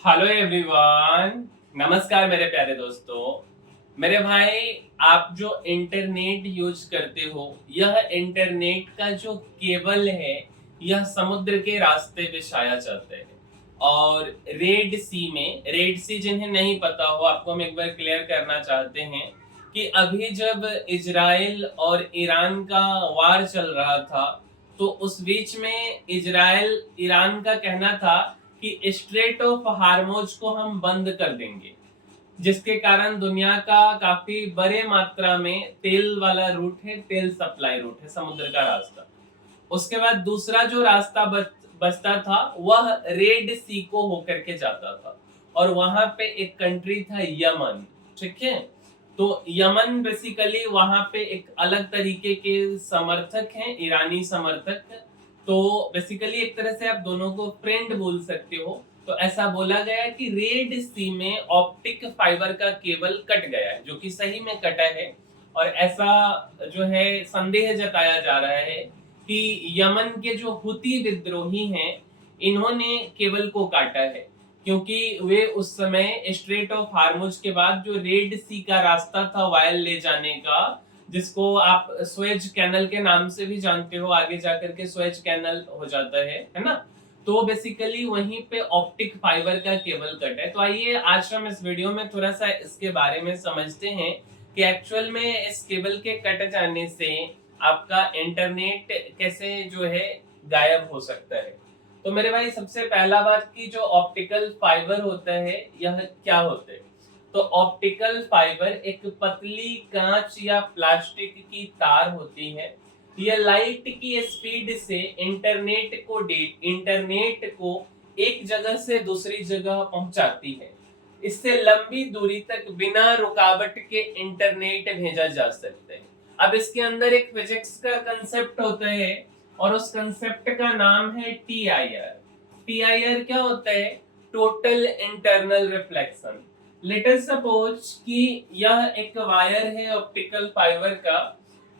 Hello everyone. नमस्कार मेरे प्यारे दोस्तों। मेरे भाई, आप जो इंटरनेट यूज करते हो, यह इंटरनेट का जो केबल है, यह समुद्र के रास्ते बिछाया जाता है। और रेड सी जिन्हें नहीं पता हो, आपको हम एक बार क्लियर करना चाहते हैं कि अभी जब इजराइल और ईरान का वार चल रहा था, तो उस बीच में इजराइल ईरान का कहना था कि स्ट्रेट ऑफ हार्मोज को हम बंद कर देंगे, जिसके कारण दुनिया का काफी बड़े मात्रा में तेल वाला रूट है, तेल सप्लाई रूट है, समुद्र का रास्ता। उसके बाद दूसरा जो रास्ता बचता था वह रेड सी को होकर के जाता था, और वहां पे एक कंट्री था यमन। ठीक है। तो यमन बेसिकली वहां पे एक अलग तरीके के समर्थक हैं, ईरानी समर्थक। तो बेसिकली एक तरह से आप दोनों को फ्रेंड बोल सकते हो। तो ऐसा बोला गया है कि रेड सी में ऑप्टिक फाइबर का केबल कट गया है, जो कि सही में कटा है। और ऐसा जो है संदेह जताया जा रहा है कि यमन के जो हुती विद्रोही हैं, इन्होंने केबल को काटा है, क्योंकि वे उस समय स्ट्रेट ऑफ हार्मुज के बाद जो रेड सी का रास्ता था वायल ले जाने का, जिसको आप स्वेज कैनल के नाम से भी जानते हो, आगे जाकर के स्वेज कैनल हो जाता है ना। तो बेसिकली वहीं पे ऑप्टिक फाइबर का केबल कट है। तो आइए आज हम इस वीडियो में थोड़ा सा इसके बारे में समझते हैं कि एक्चुअल में इस केबल के कट जाने से आपका इंटरनेट कैसे जो है गायब हो सकता है। तो मेरे भाई, सबसे पहला बात कि जो ऑप्टिकल फाइबर होता है, यह क्या होता है। तो ऑप्टिकल फाइबर एक पतली कांच या प्लास्टिक की तार होती है। यह लाइट की स्पीड से इंटरनेट को एक जगह से दूसरी जगह पहुंचाती है। इससे लंबी दूरी तक बिना रुकावट के इंटरनेट भेजा जा सकता है। अब इसके अंदर एक फिजिक्स का कंसेप्ट होता है, और उस कंसेप्ट का नाम है टीआईआर। टीआईआर क्या होता है? Total internal reflection. Let us suppose कि यह एक वायर है ऑप्टिकल फाइबर का।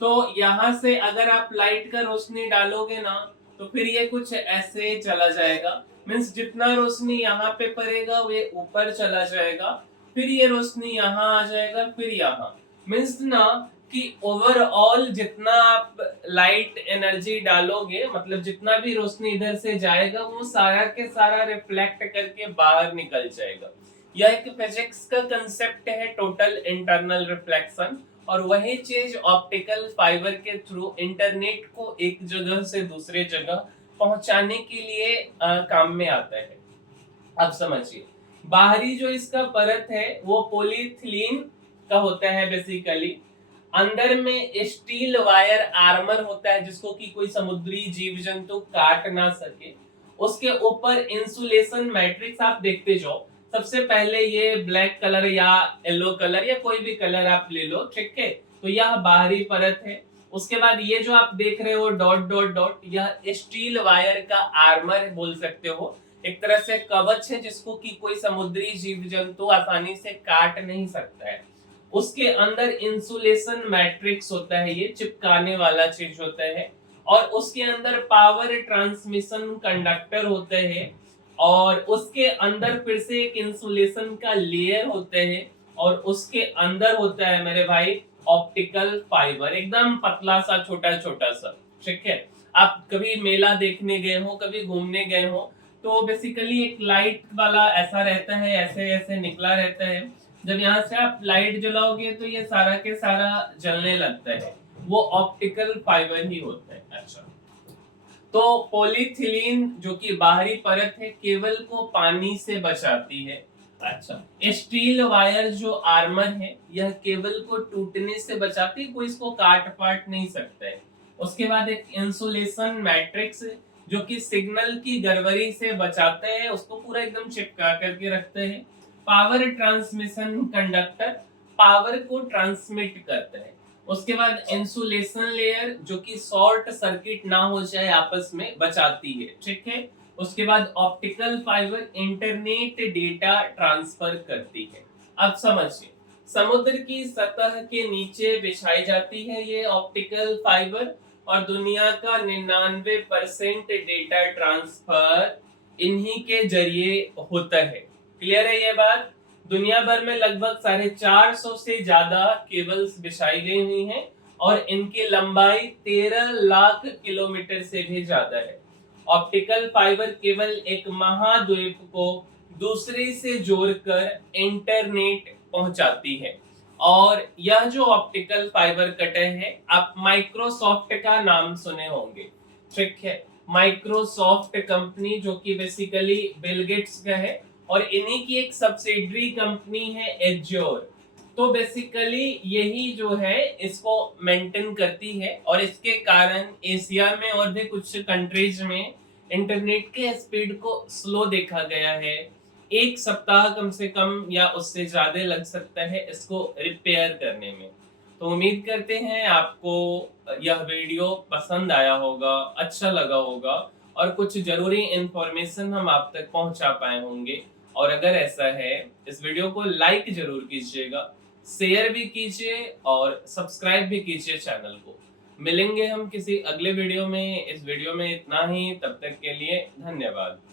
तो यहां से अगर आप लाइट का रोशनी डालोगे ना, तो फिर ये कुछ ऐसे चला जाएगा। मीन्स जितना रोशनी यहाँ पे पड़ेगा वे ऊपर चला जाएगा, फिर ये रोशनी यहाँ आ जाएगा, फिर यहाँ। मीन्स ना कि ओवरऑल जितना आप लाइट एनर्जी डालोगे, मतलब जितना भी रोशनी इधर से जाएगा, वो सारा के सारा रिफ्लेक्ट करके बाहर निकल जाएगा। यह एक फिजिक्स का कंसेप्ट है, टोटल इंटरनल रिफ्लेक्शन। और वही चीज ऑप्टिकल फाइबर के थ्रू इंटरनेट को एक जगह से दूसरे जगह पहुंचाने के लिए काम में आता है। अब समझिए, बाहरी जो इसका परत है वो पॉलीथिलीन का होता है बेसिकली। अंदर में स्टील वायर आर्मर होता है, जिसको कि कोई समुद्री जीव जंतु काट ना सके। उसके ऊपर इंसुलेशन मैट्रिक्स आप देखते जाओ। सबसे पहले ये ब्लैक कलर या येलो कलर या कोई भी कलर आप ले लो, ठीक है। तो यह बाहरी परत है। उसके बाद ये जो आप देख रहे हो डॉट डॉट डॉट, यह स्टील वायर का आर्मर बोल सकते हो। एक तरह से कवच है, जिसको कि कोई समुद्री जीव जंतु आसानी से काट नहीं सकता है। उसके अंदर इंसुलेशन मैट्रिक्स होता है, ये चिपकाने वाला चीज होता है। और उसके अंदर पावर ट्रांसमिशन कंडक्टर होते हैं। और उसके अंदर फिर से एक इंसुलेशन का लेयर होते हैं। और उसके अंदर होता है मेरे भाई ऑप्टिकल फाइबर, एकदम पतला सा, छोटा छोटा सा। ठीक है। आप कभी मेला देखने गए हो, कभी घूमने गए हो, तो बेसिकली एक लाइट वाला ऐसा रहता है, ऐसे ऐसे निकला रहता है। जब यहाँ से आप लाइट जलाओगे तो ये सारा के सारा जलने लगता है। वो ऑप्टिकल फाइबर ही होता है। अच्छा, तो पॉलीथिलीन जो कि बाहरी परत है, केबल को पानी से बचाती है। अच्छा, स्टील वायर जो आर्मर है, यह केबल को टूटने से बचाती है, कोई इसको काट पाट नहीं सकता है। उसके बाद एक इंसुलेशन मैट्रिक्स, जो कि सिग्नल की गड़बड़ी से बचाते हैं, उसको पूरा एकदम चिपका करके रखते हैं। पावर ट्रांसमिशन कंडक्टर, पावर को ट्रांसमिट करते हैं। उसके बाद इंसुलेशन लेयर, जो कि शॉर्ट सर्किट ना हो जाए आपस में, बचाती है। ठीक है। उसके बाद optical fibre internet data transfer करती है। अब समझिए, समुद्र की सतह के नीचे बिछाई जाती है ये ऑप्टिकल फाइबर, और दुनिया का 99% डेटा ट्रांसफर इन्हीं के जरिए होता है। क्लियर है ये बात? दुनिया भर में लगभग 450 से ज्यादा केबल्स बिछाई गई हुई हैं और इनकी लंबाई 13 लाख किलोमीटर से भी ज्यादा है। ऑप्टिकल फाइबर केबल एक महाद्वीप को दूसरे से जोड़कर इंटरनेट पहुंचाती है। और यह जो ऑप्टिकल फाइबर कटर है, आप माइक्रोसॉफ्ट का नाम सुने होंगे, ठीक है। माइक्रोसॉफ्ट कंपनी जो कि बेसिकली बिल गेट्स का है, और इन्हीं की एक सब्सिडरी कंपनी है एज्योर। तो बेसिकली यही जो है इसको मेंटेन करती है, और इसके कारण एशिया में और भी कुछ कंट्रीज में इंटरनेट के स्पीड को स्लो देखा गया है। एक सप्ताह कम से कम या उससे ज्यादा लग सकता है इसको रिपेयर करने में। तो उम्मीद करते हैं आपको यह वीडियो पसंद आया होगा, अच्छा लगा होगा, और कुछ जरूरी इंफॉर्मेशन हम आप तक पहुंचा पाए होंगे। और अगर ऐसा है, इस वीडियो को लाइक जरूर कीजिएगा, शेयर भी कीजिए और सब्सक्राइब भी कीजिए चैनल को। मिलेंगे हम किसी अगले वीडियो में। इस वीडियो में इतना ही, तब तक के लिए धन्यवाद।